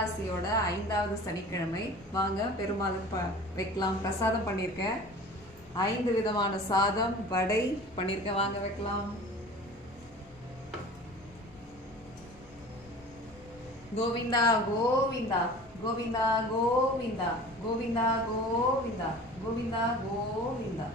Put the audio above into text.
புரட்டாசியோட 5வது சனிக்கிழமை. வாங்க பெருமாளுக்கு வைக்கலாம். பிரசாதம் பண்ணியிருக்கேன். 5 விதமான சாதம், வடை பண்ணியிருக்கேன். வாங்க வைக்கலாம். கோவிந்தா கோவிந்தா கோவிந்தா கோவிந்தா கோவிந்தா கோவிந்தா கோவிந்தா கோவிந்தா.